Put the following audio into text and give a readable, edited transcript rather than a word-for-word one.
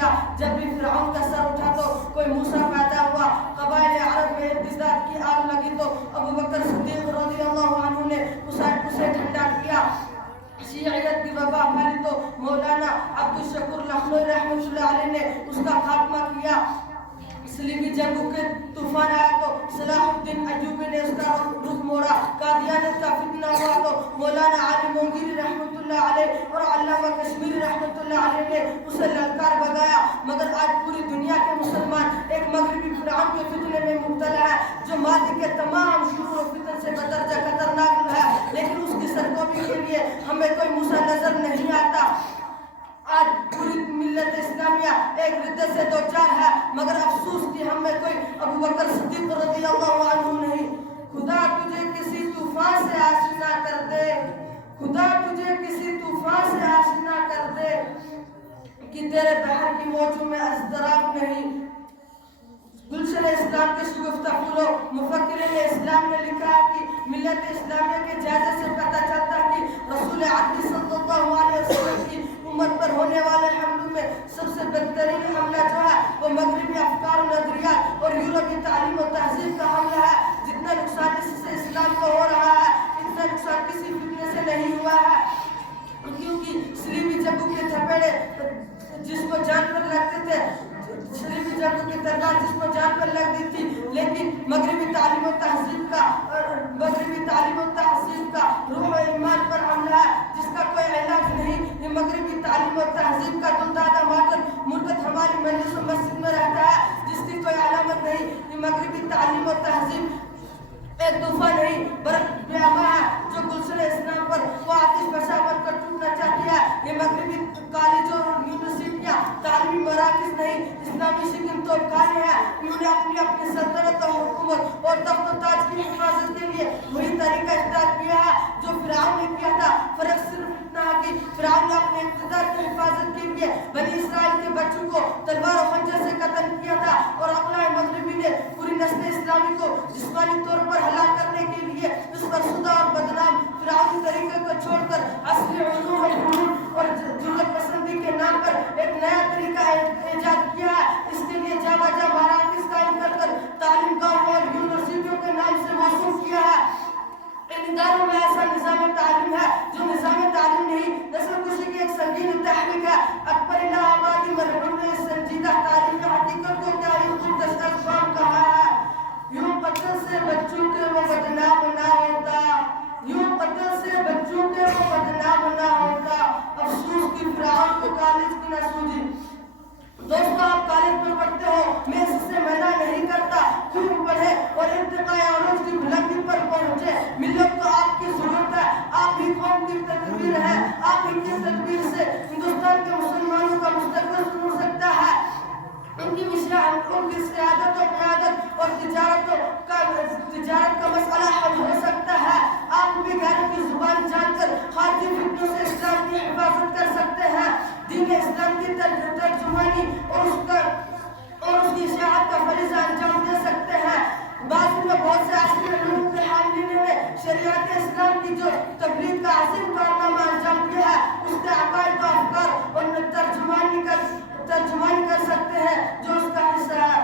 کیا. جب بھی فرعون کا سر اٹھا تو کوئی موسیٰ پیدا ہوا. قبائل عرب میں ارتداد کی آگ لگی تو ابو بکر صدیق رضی اللہ عنہ نے اسے ٹھنڈا کیا. شیعیت کی وبا پھیلی تو مولانا عبد الشکور لکھنوی رحمۃ اللہ علیہ نے اس کا خاتمہ کیا. صلیبی جنگوں کے طوفان آیا تو صلاح الدین ایوبی نے اس کا رخ موڑا. قادیانیت کا فتنہ ہوا تو مولانا علی مونگیری رحمۃ اللہ علیہ اور علامہ کشمیری رحمۃ اللہ علیہ نے اسے للکار بگایا. مگر آج پوری دنیا کے مسلمان ایک مغربی فرعون کے فتنے میں مبتلا ہے جو ماضی کے تمام شرور و فتن سے بدرجہ خطرناک ہے، لیکن اس کی سرکوبی کے لیے ہمیں کوئی موسیٰ نظر نہیں آتا. آج پوری ملت اسلامیہ ایک ردے سے دوچار ہے، مگر افسوس کہ ہم میں کوئی ابو بکر صدیق رضی اللہ عنہ نہیں. خدا تجھے کسی طوفان سے آشنا کر دے، خدا تجھے کسی طوفان سے آشنا کر دے کہ تیرے بحر کی موجوں میں اضطراب نہیں. گلشن اسلام کے شگفتہ پھولوں مفکرین اسلام نے لکھا ہے کہ ملت اسلامیہ کے جائزے سے پتہ چلتا ہے کہ رسول اکرم صلی اللہ علیہ وسلم کی امت پر ہونے والے حملوں میں سب سے بہترین حملہ جو ہے وہ مغربی افکار و نظریات اور یورپی تعلیم و تہذیب کا حملہ ہے. جتنا نقصان اس سے اسلام کو ہو رہا ہے اتنا نقصان کسی فتنے سے نہیں ہوا ہے، کیونکہ صلیبی جنگوں کے تھپیڑے جس کو جان پر لگتے تھے، صلیبی جنگوں کی تلوار جس کو جان پر لگتی تھی، لیکن مغربی تعلیم و تہذیب کا روح و ایمان پر حملہ ہے جس کا کوئی علاج نہیں. یہ مغربی تعلیم و تہذیب کا دلدادہ ماتن مرتد ہماری مجلس و مسجد میں رہتا ہے جس کی کوئی علامت نہیں. یہ مغربی تعلیم و تہذیب ایک طوفان نہیں برق بیاباں ہے جو گلشن اسلام پر وہ آتش فشاں بن کر ٹوٹنا چاہتی ہے. یہ مغربی کالجوں اور یونیورسٹیاں تعلیمی مراکز نہیں، اسلامی شکن توپخانے ہیں. انہوں نے اپنی سلطنت و حکومت اور تخت و تاج کی حفاظت کے لیے وہی طریقہ اختیار کیا ہے جو فرعون نے کیا تھا. فرق صرف اتنا ہے کہ فرعون نے اپنے اقتدار کی حفاظت کے لیے بنی اسرائیل کے بچوں کو تلوار و خنجر سے قتل کیا تھا، اور اقلام مغربی نے پوری نسل اسلامی کو جسمانی طور پر ہلاک کرنے کے لیے اس پر شدہ اور بدنام فرعونی طریقے کو چھوڑ کر اصلی علوم و فنون اور جدت پسندی کے نام پر ایک نیا طریقہ ایجاد کیا ہے. اس کے لیے جا مراکز قائم کر کر تعلیم گاہوں اور یونیورسٹیوں کے نام سے موسوم کیا ہے. ان اداروں میں ایسا نظام تعلیم ہے جو نظام تعلیم نہیں، نسل کشی کی ایک سنگین تحریک ہے. اکبر الہ آبادی مرحوم نے اس سنجیدہ تعلیمی حقیقت کو کیا خود کہا ہے. یوں قتل سے بچوں کے وہ بدنام نہ ہوتا، یوں قتل سے بچوں کے وہ بدنام نہ ہوتا. افسوس کی فرعون کو کالج کی نہ سوجی. دوستو آپ کالج میں پڑھتے ہو، میں اس سے منع نہیں کرتا، خوب پڑھے اور ارتقاء عروج کی بلندی پر پہنچے. ملت کو آپ کی ضرورت ہے، آپ ہی قوم کی تدبیر ہے، آپ ہی کی تدبیر سے ہندوستان کے مسلمانوں کا مستقبل سن سکتا ہے. ان کی سیادت و قیادت اور تجارت کا مسئلہ حل ہو سکتا ہے. آپ بھی غیروں کی زبان جان کر خارجی فتنوں سے اسلام کی حفاظت کر سکتے ہیں. دین اسلام کی ترجمانی اور اس کی اشاعت کا فریضہ انجام دے سکتے ہیں. بعض میں بہت سے عصری علوم کے حاملین نے شریعت اسلام کی جو تبلیغ کا عظیم کارنامہ انجام دیا ہے اس کے عقائد و افکار اور ترجمانی کر سکتے ہیں جو اس کا حصہ ہے.